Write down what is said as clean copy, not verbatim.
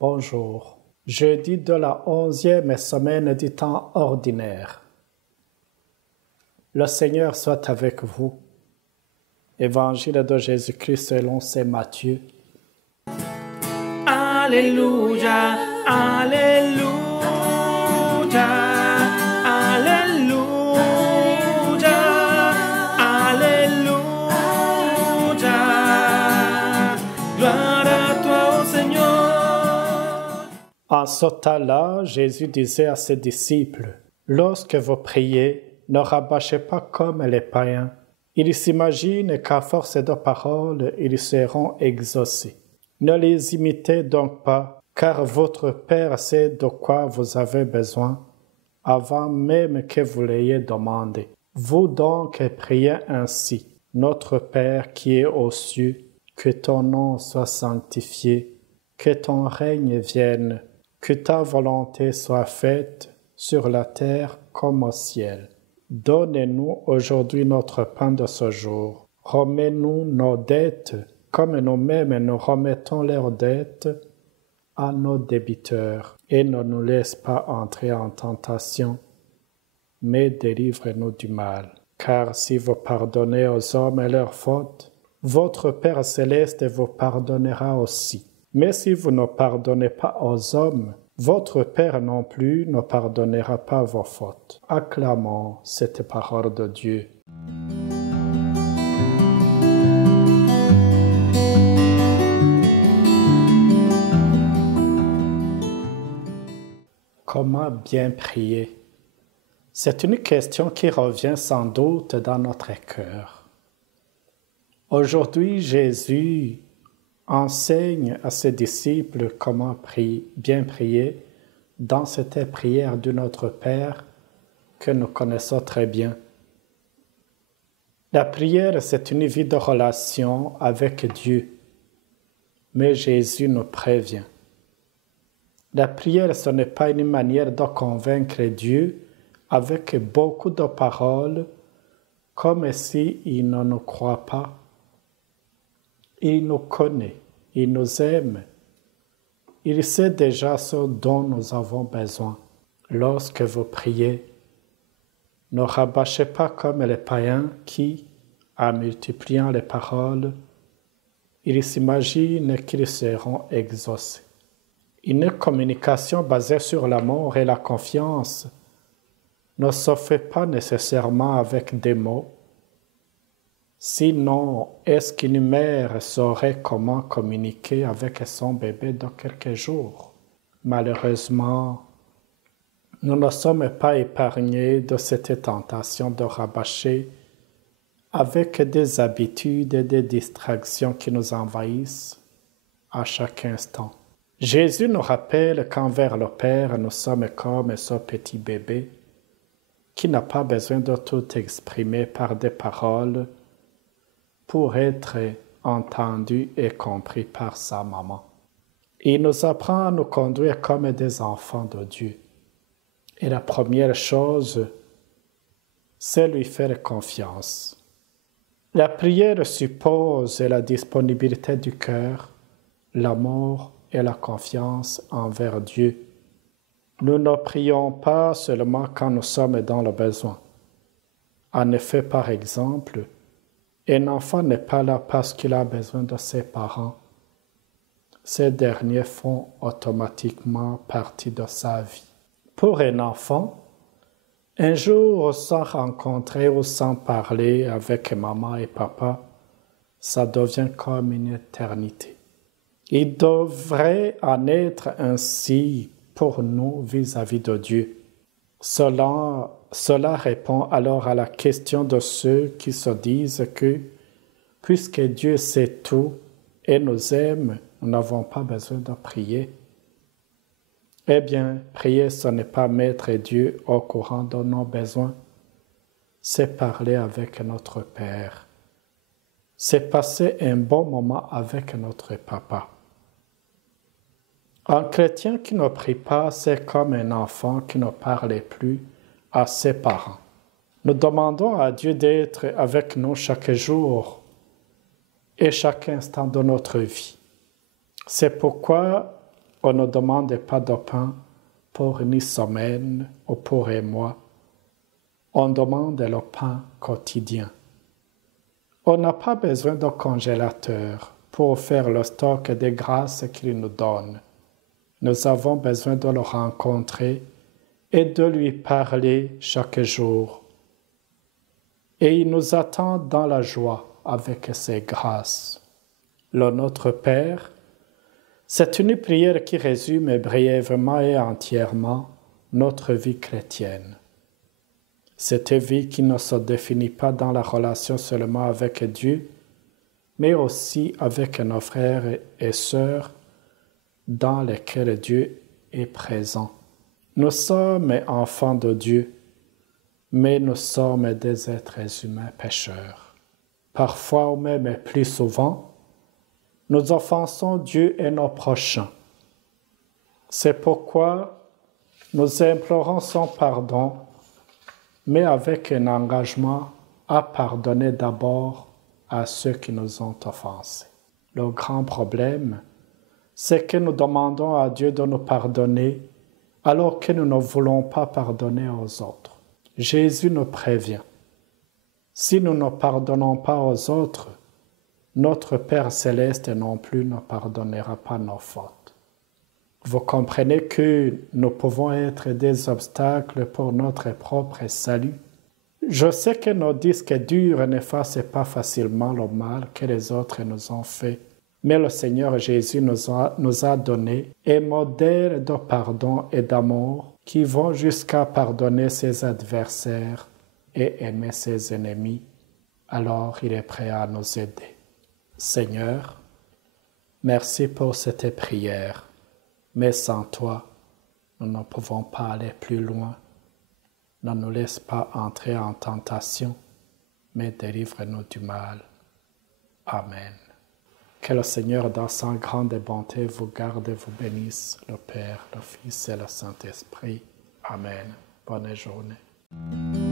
Bonjour. Jeudi de la 11e semaine du temps ordinaire. Le Seigneur soit avec vous. Évangile de Jésus-Christ selon saint Matthieu. Alléluia, Alléluia, Alléluia, Alléluia. Gloire à toi, ô Seigneur. En ce temps-là, Jésus disait à ses disciples, « Lorsque vous priez, ne rabâchez pas comme les païens. Ils s'imaginent qu'à force de paroles, ils seront exaucés. Ne les imitez donc pas, car votre Père sait de quoi vous avez besoin, avant même que vous l'ayez demandé. Vous donc priez ainsi. Notre Père qui est aux cieux, que ton nom soit sanctifié, que ton règne vienne, que ta volonté soit faite sur la terre comme au ciel. Donne-nous aujourd'hui notre pain de ce jour. Remets-nous nos dettes, comme nous-mêmes nous remettons leurs dettes à nos débiteurs. Et ne nous laisse pas entrer en tentation, mais délivre-nous du mal. Car si vous pardonnez aux hommes leurs fautes, votre Père céleste vous pardonnera aussi. Mais si vous ne pardonnez pas aux hommes, votre Père non plus ne pardonnera pas vos fautes. Acclamons cette parole de Dieu. Comment bien prier? C'est une question qui revient sans doute dans notre cœur. Aujourd'hui, Jésus enseigne à ses disciples comment bien prier dans cette prière du Notre Père que nous connaissons très bien. La prière, c'est une vie de relation avec Dieu, mais Jésus nous prévient. La prière, ce n'est pas une manière de convaincre Dieu avec beaucoup de paroles, comme s'il ne nous croit pas. Il nous connaît, il nous aime. Il sait déjà ce dont nous avons besoin. Lorsque vous priez, ne rabâchez pas comme les païens qui, en multipliant les paroles, ils s'imaginent qu'ils seront exaucés. Une communication basée sur l'amour et la confiance ne se fait pas nécessairement avec des mots. Sinon, est-ce qu'une mère saurait comment communiquer avec son bébé de quelques jours? Malheureusement, nous ne sommes pas épargnés de cette tentation de rabâcher avec des habitudes et des distractions qui nous envahissent à chaque instant. Jésus nous rappelle qu'envers le Père, nous sommes comme ce petit bébé qui n'a pas besoin de tout exprimer par des paroles pour être entendu et compris par sa maman. Il nous apprend à nous conduire comme des enfants de Dieu. Et la première chose, c'est lui faire confiance. La prière suppose la disponibilité du cœur, l'amour et la confiance envers Dieu. Nous ne prions pas seulement quand nous sommes dans le besoin. En effet, par exemple, un enfant n'est pas là parce qu'il a besoin de ses parents. Ces derniers font automatiquement partie de sa vie. Pour un enfant, un jour sans rencontrer ou sans parler avec maman et papa, ça devient comme une éternité. Il devrait en être ainsi pour nous vis-à-vis de Dieu. Cela répond alors à la question de ceux qui se disent que, puisque Dieu sait tout et nous aime, nous n'avons pas besoin de prier. Eh bien, prier, ce n'est pas mettre Dieu au courant de nos besoins, c'est parler avec notre Père. C'est passer un bon moment avec notre Papa. Un chrétien qui ne prie pas, c'est comme un enfant qui ne parle plus à ses parents. Nous demandons à Dieu d'être avec nous chaque jour et chaque instant de notre vie. C'est pourquoi On ne demande pas de pain pour une semaine ou pour un mois. On demande le pain quotidien. On n'a pas besoin de congélateur pour faire le stock des grâces qu'il nous donne. Nous avons besoin de le rencontrer et de lui parler chaque jour. Et il nous attend dans la joie avec ses grâces. Le Notre Père, c'est une prière qui résume brièvement et entièrement notre vie chrétienne. Cette vie qui ne se définit pas dans la relation seulement avec Dieu, mais aussi avec nos frères et sœurs dans lesquels Dieu est présent. Nous sommes enfants de Dieu, mais nous sommes des êtres humains pécheurs. Parfois ou même plus souvent, nous offensons Dieu et nos prochains. C'est pourquoi nous implorons son pardon, mais avec un engagement à pardonner d'abord à ceux qui nous ont offensés. Le grand problème, c'est que nous demandons à Dieu de nous pardonner alors que nous ne voulons pas pardonner aux autres. Jésus nous prévient. Si nous ne pardonnons pas aux autres, notre Père céleste non plus ne pardonnera pas nos fautes. Vous comprenez que nous pouvons être des obstacles pour notre propre salut. Je sais que nos disques durs n'effacent pas facilement le mal que les autres nous ont fait, mais le Seigneur Jésus nous a donné un modèle de pardon et d'amour qui vont jusqu'à pardonner ses adversaires et aimer ses ennemis. Alors il est prêt à nous aider. Seigneur, merci pour cette prière, mais sans toi, nous ne pouvons pas aller plus loin. Ne nous laisse pas entrer en tentation, mais délivre-nous du mal. Amen. Que le Seigneur, dans sa grande bonté, vous garde et vous bénisse, le Père, le Fils et le Saint-Esprit. Amen. Bonne journée.